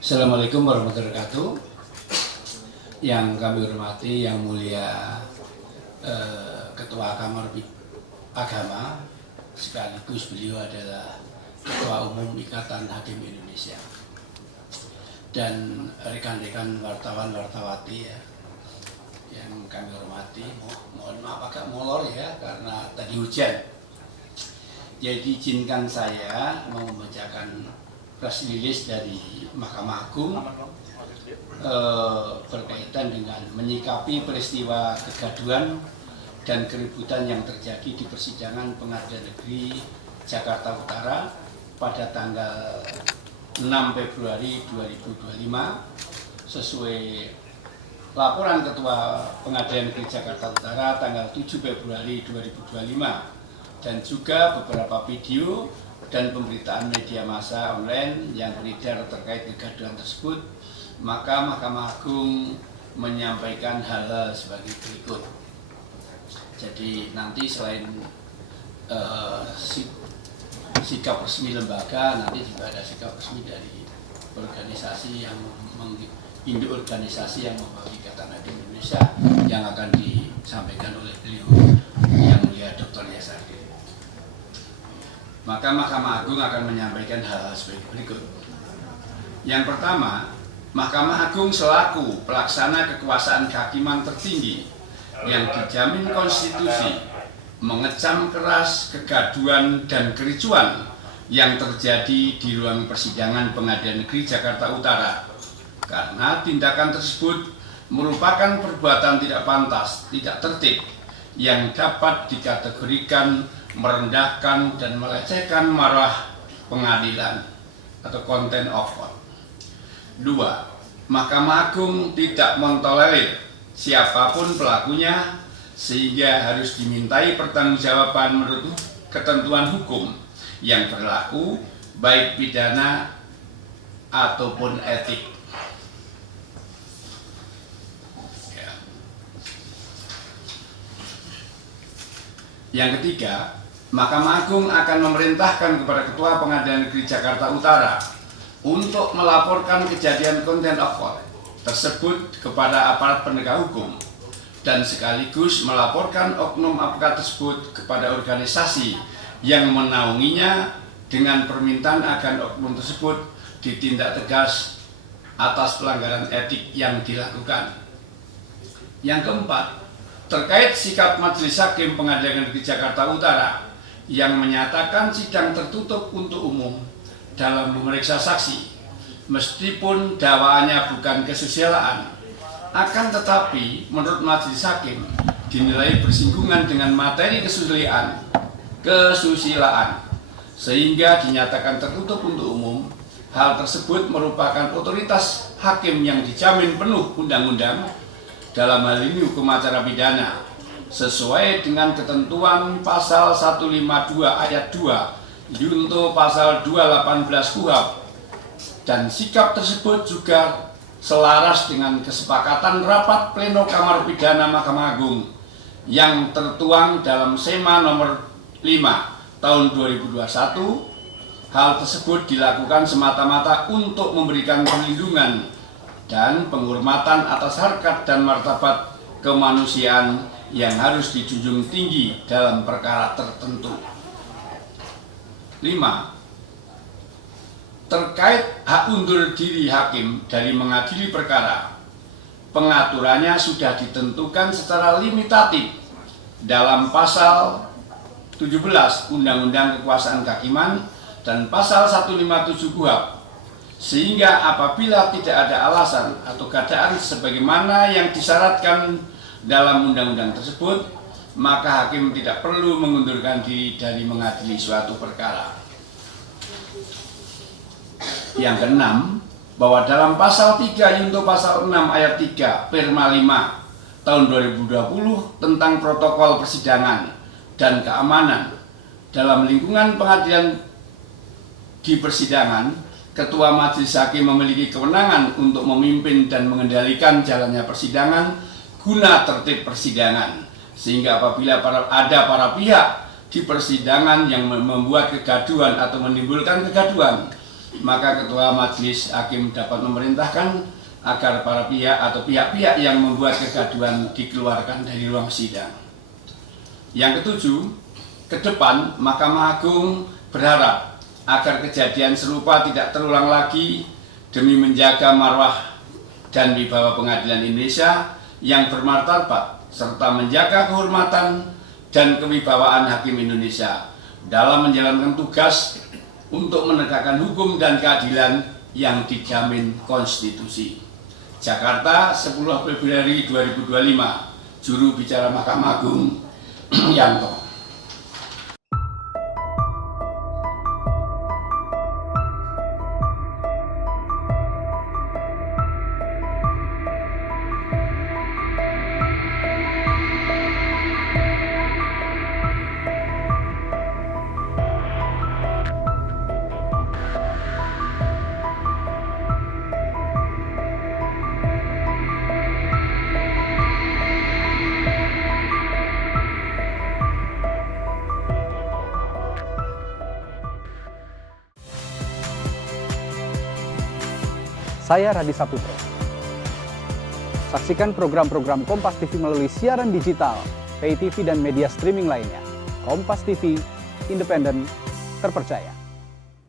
Assalamualaikum warahmatullahi wabarakatuh. Yang kami hormati, yang mulia Ketua Kamar Agama, sekaligus beliau adalah Ketua Umum Ikatan Hakim Indonesia, dan rekan-rekan wartawan-wartawati ya, yang kami hormati. Mohon maaf agak molor ya, karena tadi hujan. Jadi izinkan saya mau membacakan press release dari Mahkamah Agung berkaitan dengan menyikapi peristiwa kegaduhan dan keributan yang terjadi di persidangan Pengadilan Negeri Jakarta Utara pada tanggal 6 Februari 2025 sesuai laporan Ketua Pengadilan Negeri Jakarta Utara tanggal 7 Februari 2025 dan juga beberapa video dan pemberitaan media massa online yang beredar terkait kegaduhan tersebut. Maka Mahkamah Agung menyampaikan hal-hal sebagai berikut. Jadi nanti selain sikap resmi lembaga, nanti juga ada sikap resmi dari organisasi yang induk organisasi yang membawa Ikatan Hakim Indonesia yang akan disampaikan oleh beliau yang mulia Dr. Yasardi. Maka Mahkamah Agung akan menyampaikan hal-hal sebagai berikut. Yang pertama, Mahkamah Agung selaku pelaksana kekuasaan kehakiman tertinggi yang dijamin konstitusi mengecam keras kegaduhan dan kericuan yang terjadi di ruang persidangan Pengadilan Negeri Jakarta Utara, karena tindakan tersebut merupakan perbuatan tidak pantas, tidak tertib, yang dapat dikategorikan merendahkan dan melecehkan marwah pengadilan atau contempt of court. 2. Mahkamah Agung tidak mentolerir siapapun pelakunya sehingga harus dimintai pertanggungjawaban menurut ketentuan hukum yang berlaku baik pidana ataupun etik. Yang ketiga, Mahkamah Agung akan memerintahkan kepada Ketua Pengadilan Negeri Jakarta Utara untuk melaporkan kejadian contempt of court tersebut kepada aparat penegak hukum dan sekaligus melaporkan oknum APK tersebut kepada organisasi yang menaunginya dengan permintaan agar oknum tersebut ditindak tegas atas pelanggaran etik yang dilakukan. Yang keempat, terkait sikap Majelis Hakim Pengadilan Negeri Jakarta Utara yang menyatakan sidang tertutup untuk umum dalam memeriksa saksi, meskipun dakwaannya bukan kesusilaan, akan tetapi menurut Majelis Hakim dinilai bersinggungan dengan materi kesusilaan, sehingga dinyatakan tertutup untuk umum. Hal tersebut merupakan otoritas hakim yang dijamin penuh undang-undang, dalam hal ini hukum acara pidana, sesuai dengan ketentuan pasal 152 ayat 2 junto pasal 218 KUHP, dan sikap tersebut juga selaras dengan kesepakatan rapat pleno Kamar Pidana Mahkamah Agung yang tertuang dalam SEMA nomor 5 tahun 2021. Hal tersebut dilakukan semata-mata untuk memberikan perlindungan dan penghormatan atas harkat dan martabat kemanusiaan yang harus dijunjung tinggi dalam perkara tertentu. 5. Terkait hak undur diri hakim dari mengadili perkara, pengaturannya sudah ditentukan secara limitatif dalam pasal 17 Undang-Undang Kekuasaan Kehakiman dan pasal 157 KUHP, sehingga apabila tidak ada alasan atau keadaan sebagaimana yang disyaratkan dalam undang-undang tersebut, maka hakim tidak perlu mengundurkan diri dari mengadili suatu perkara. Yang keenam, bahwa dalam pasal 3 junto pasal 6 ayat 3 Perma 5 tahun 2020 tentang protokol persidangan dan keamanan dalam lingkungan pengadilan di persidangan, Ketua Majelis Hakim memiliki kewenangan untuk memimpin dan mengendalikan jalannya persidangan guna tertib persidangan, sehingga apabila ada para pihak di persidangan yang membuat kegaduhan atau menimbulkan kegaduhan, maka Ketua Majelis Hakim dapat memerintahkan agar para pihak atau pihak-pihak yang membuat kegaduhan dikeluarkan dari ruang sidang. Yang ketujuh, ke depan Mahkamah Agung berharap agar kejadian serupa tidak terulang lagi demi menjaga marwah dan wibawa pengadilan Indonesia yang bermartabat serta menjaga kehormatan dan kewibawaan hakim Indonesia dalam menjalankan tugas untuk menegakkan hukum dan keadilan yang dijamin konstitusi. Jakarta, 10 Februari 2025, Juru Bicara Mahkamah Agung, Yanto. Saya Radi Saputro. Saksikan program-program Kompas TV melalui siaran digital, pay TV dan media streaming lainnya. Kompas TV, independen, terpercaya.